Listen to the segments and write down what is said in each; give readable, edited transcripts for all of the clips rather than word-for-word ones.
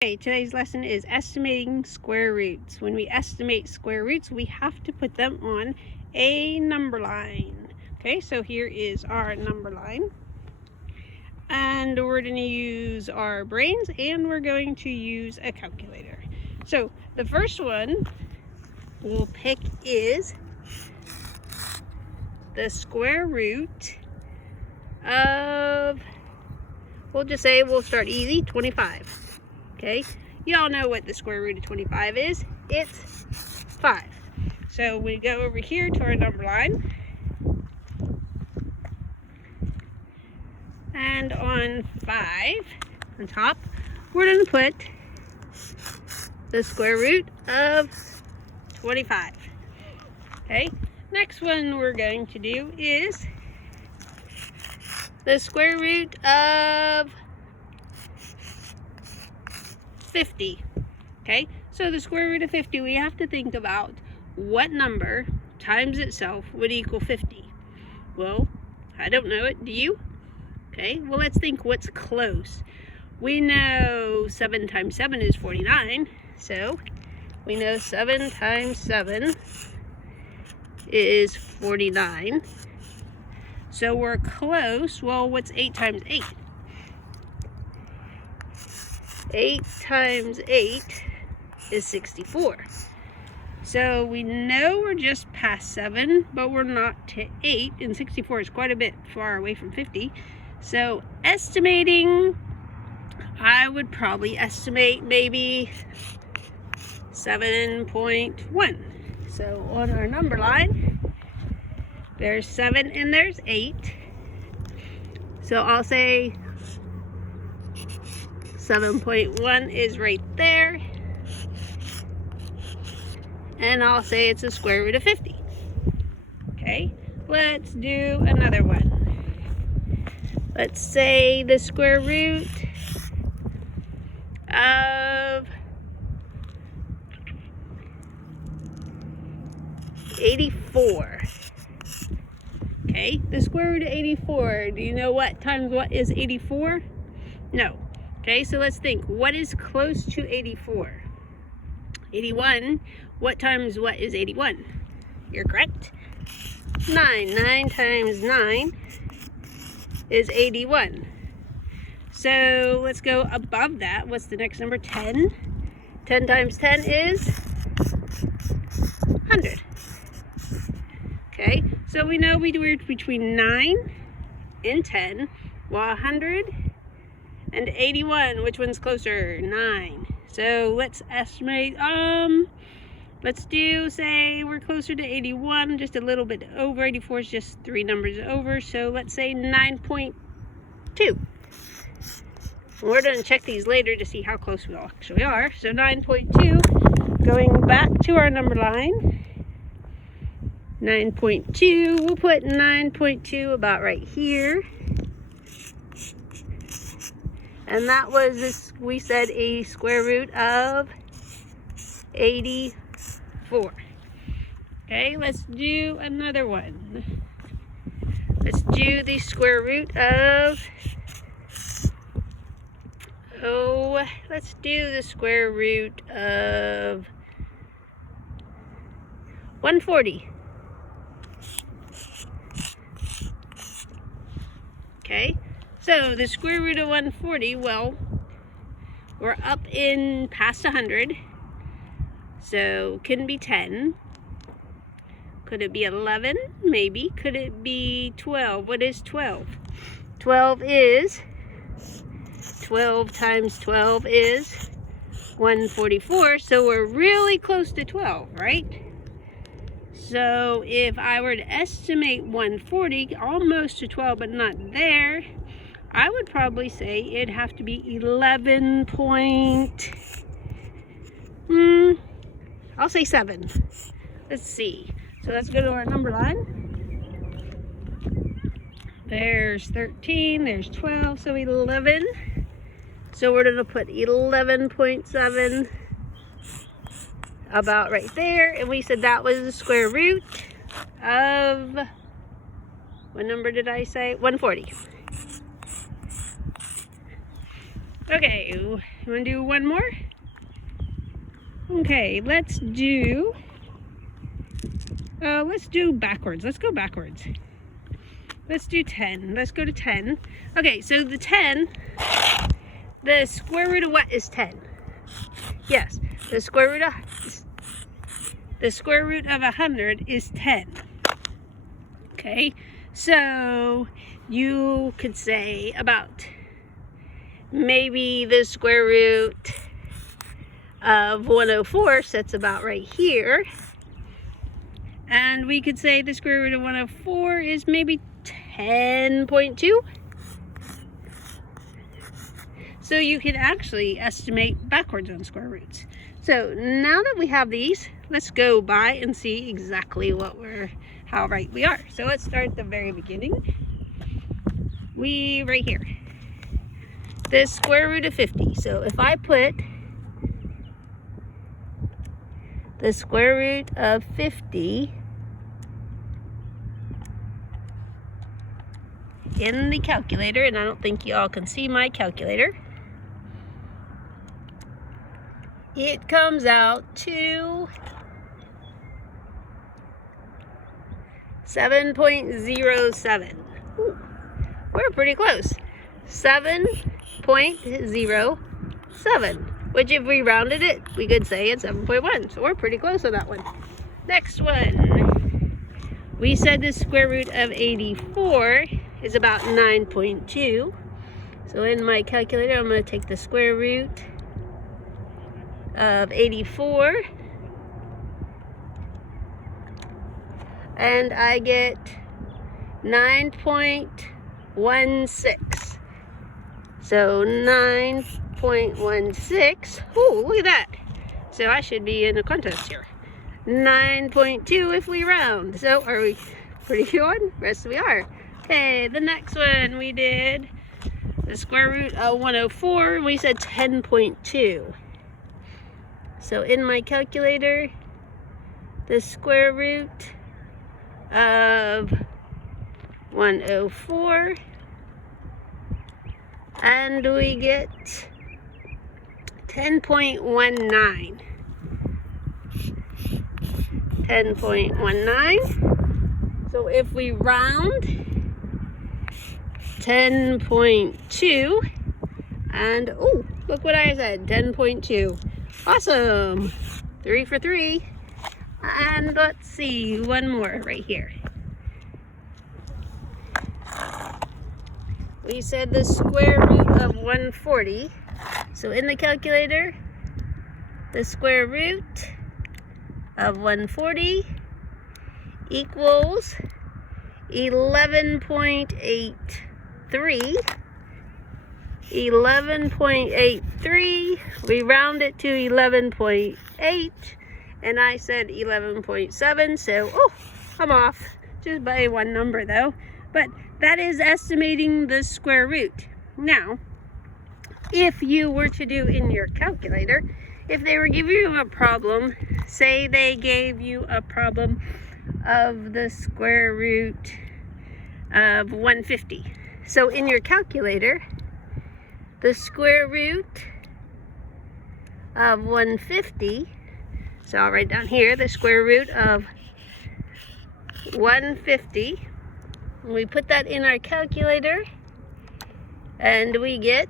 Okay, today's lesson is estimating square roots. When we estimate square roots, we have to put them on a number line. Okay, so here is our number line. And we're going to use our brains and we're going to use a calculator. So the first one we'll pick is the square root of, we'll just say we'll start easy, 25. Okay, you all know what the square root of 25 is. It's 5. So we go over here to our number line. And on 5, on top, we're going to put the square root of 25. Okay, next one we're going to do is the square root of 50. Okay, so the square root of 50, we have to think about what number times itself would equal 50. Well, I don't know it. Do you? Okay, well, let's think what's close. We know 7 times 7 is 49. So we know 7 times 7 is 49. So we're close. Well, what's 8 times 8? 8 times 8 is 64. So we know we're just past 7, but we're not to 8, and 64 is quite a bit far away from 50. So estimating, I would probably estimate maybe 7.1. So on our number line, there's 7 and there's 8. So I'll say 7.1 is right there, and I'll say it's a square root of 50. Okay, let's do another one. Let's say the square root of 84. Okay, the square root of 84. Do you know what times what is 84? No. Okay, so let's think. What is close to 84? 81. What times what is 81? You're correct. 9. 9 times 9 is 81. So let's go above that. What's the next number? 10. 10 times 10 is 100. Okay, so we know we do between 9 and 10, while 100 and 81, which one's closer? 9. So let's estimate, let's do, say we're closer to 81, just a little bit over. 84 is just 3 numbers over, so let's say 9.2. We're going to check these later to see how close we actually are. So 9.2, going back to our number line, 9.2, we'll put 9.2 about right here. And that was this, we said a square root of 84. Okay, let's do another one. Let's do the square root of, let's do the square root of 140. Okay. So the square root of 140, well, we're up in past 100, so couldn't be 10. Could it be 11? Maybe. Could it be 12? What is 12? 12 times 12 is 144, so we're really close to 12, right? So if I were to estimate 140, almost to 12, but not there, I would probably say it'd have to be 11 point, I'll say 7. Let's see. So let's go to our number line. There's 13, there's 12, so 11. So we're going to put 11.7 about right there. And we said that was the square root of, what number did I say? 140. Okay, You want to do one more? Okay, let's do backwards. Let's go backwards. Let's do 10. Let's go to 10. Okay, so the 10, the square root of what is 10? Yes, the square root of 100 is 10. Okay, so you could say about maybe the square root of 104 sits about right here. And we could say the square root of 104 is maybe 10.2. So you can actually estimate backwards on square roots. So now that we have these, let's go by and see exactly how right we are. So let's start at the very beginning. Right here, the square root of 50. So if I put the square root of 50 in the calculator, and I don't think you all can see my calculator, it comes out to 7.07. We're pretty close. 7.07, which if we rounded it, we could say it's 7.1. So we're pretty close on that one. Next one. We said the square root of 84 is about 9.2. So in my calculator, I'm going to take the square root of 84, and I get 9.16. So 9.16. Oh, look at that. So I should be in a contest here. 9.2 if we round. So are we pretty good? Yes, we are. Okay, the next one we did the square root of 104, and we said 10.2. So in my calculator, the square root of 104, and we get 10.19. 10.19. So if we round 10.2, and oh, look what I said, 10.2. Awesome. 3 for 3. And let's see, one more right here. We said the square root of 140. So in the calculator, the square root of 140 equals 11.83. 11.83. We round it to 11.8, and I said 11.7. So, oh, I'm off just by one number though. But that is estimating the square root. Now, if you were to do in your calculator, if they were giving you a problem, say they gave you a problem of the square root of 150. So in your calculator, the square root of 150, so I'll write down here, the square root of 150, and we put that in our calculator, and we get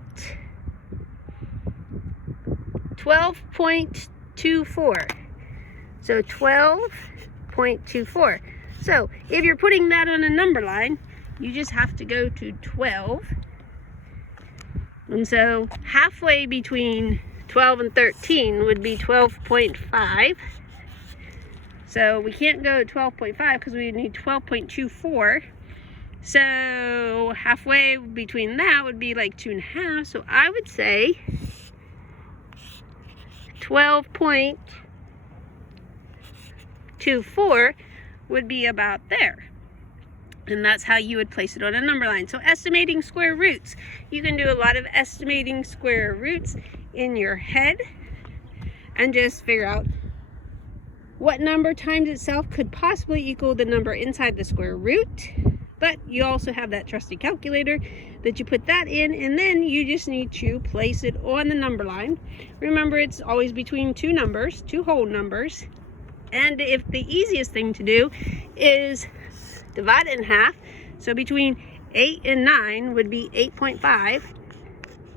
12.24. So 12.24. So if you're putting that on a number line, you just have to go to 12. And so halfway between 12 and 13 would be 12.5. So we can't go to 12.5 because we need 12.24. So halfway between that would be like 2.5. So I would say 12.24 would be about there. And that's how you would place it on a number line. So estimating square roots. You can do a lot of estimating square roots in your head and just figure out what number times itself could possibly equal the number inside the square root. But you also have that trusty calculator that you put that in, and then you just need to place it on the number line. Remember, it's always between two numbers, two whole numbers. And if the easiest thing to do is divide it in half, so between 8 and 9 would be 8.5.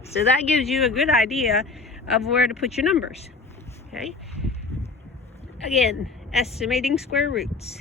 So that gives you a good idea of where to put your numbers. Okay? Again, estimating square roots.